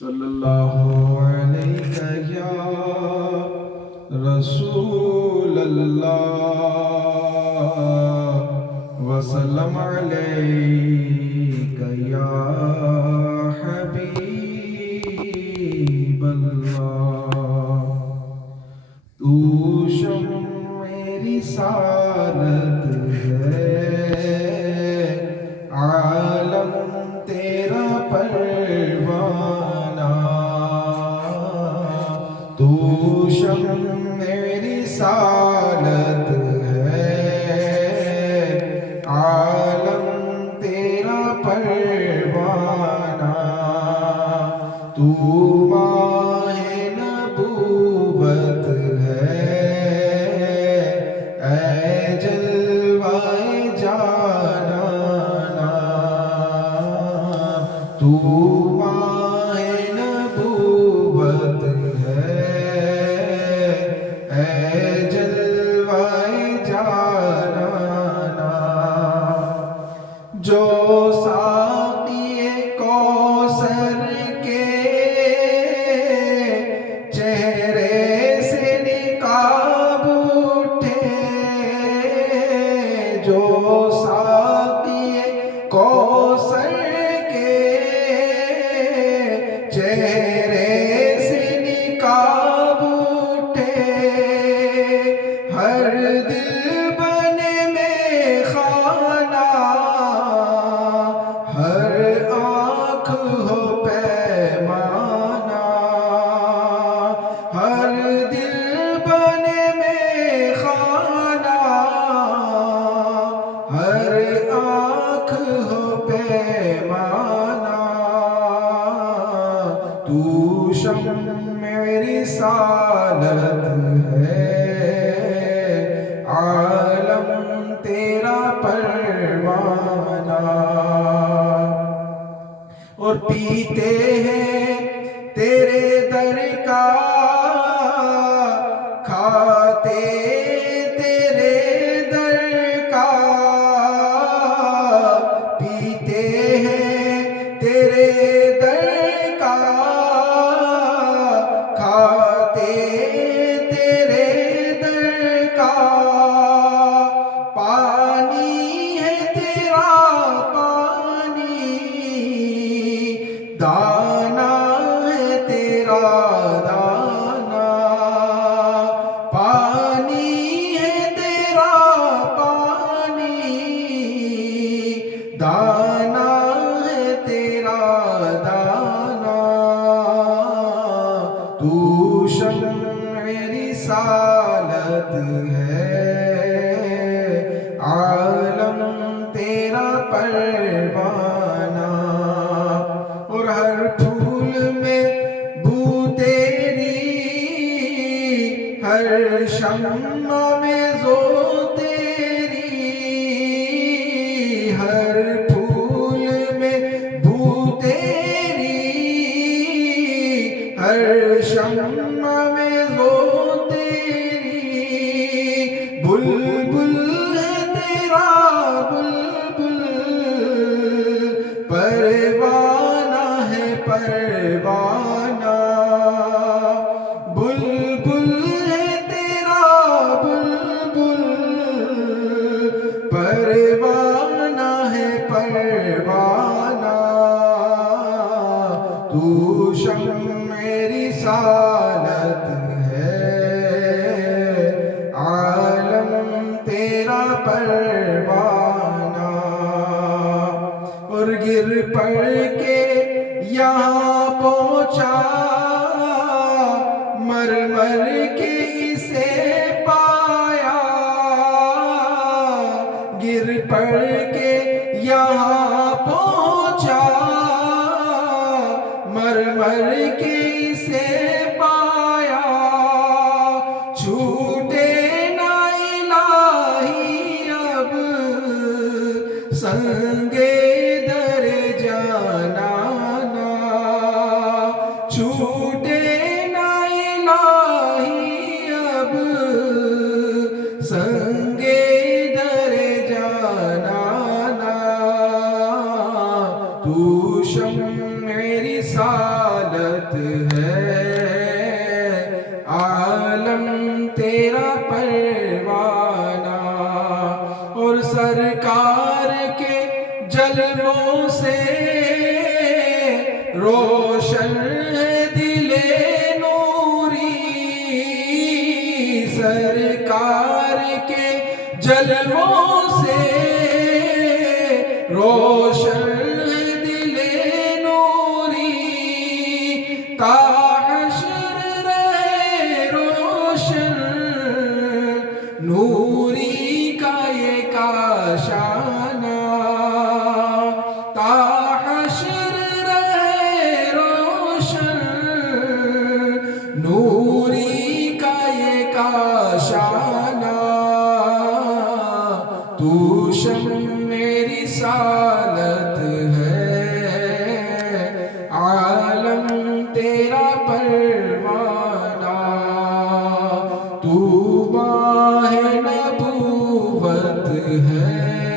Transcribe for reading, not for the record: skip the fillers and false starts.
صلی اللہ علیہ یا رسول اللہ وسلم علیہ یا حبیب اللہ تو شمع رسالت ہے عالم تیرا پروانہ تو شمع رسالت ہے عالم تیرا پروانہ تو ماہ نبوت ہے اے جلوائے جانانا تو ماہ نبوت ہے اے جلوائے جانانا جو ساقی کوثر کے چہرے سے نقاب اٹھے جو ساقی کوثر کے چہرے سے نقاب اٹھے ہر دل بنے میں خانہ ہر آنکھ ہو پیمانہ ہر دل بنے میں خانہ ہر آنکھ ہو پیمانہ تو شمع رسالت ہے عالم تیرا پروانہ اور پیتے ہیں تیرے در کا کھاتے تیرے در کا پیتے ہیں تیرے در کا کھاتے تیرے در کا پانی ہے تیرا پانی دانا ہے تیرا دانا پانی ہے تیرا پانی دانا ہے تیرا دانا تو شمع رسالت ہے عالم تیرا پروانہ اور ہر پھول میں بو تیری ہر شمع میں زو تیری ہر پھول میں بو تیری ہر شمع میں زو تیری بلبل ہے تیرا بلبل پروانہ ہے پروانہ بلبل ہے تیرا بلبل پروانہ ہے پروانہ تو شمع رسالت ہے عالم تیرا پروانہ اور گر پڑ کے یہاں پہنچا مر مر کے اسے پایا گر پڑ کے یہاں پہنچا مر مر کے اسے پایا چھوٹے نہ الہی اب سنگے در جانانا چھوٹے نہ الہی اب سنگے در جانانا تو شمع رسالت ہے، عالم تیرا پروانہ، اور سرکار کے جلووں سے روشن ہے دل نوری، سرکار کے جلووں سے روشن ہے دل نوری، تا حشر رہے روشن نوری کا یہ کاشانہ، تا حشر رہے روشن نوری کا یہ کاشانہ، تو شمع رسالت ہے، عالم تیرا پروانہ، تو ماہ نبوت ہے،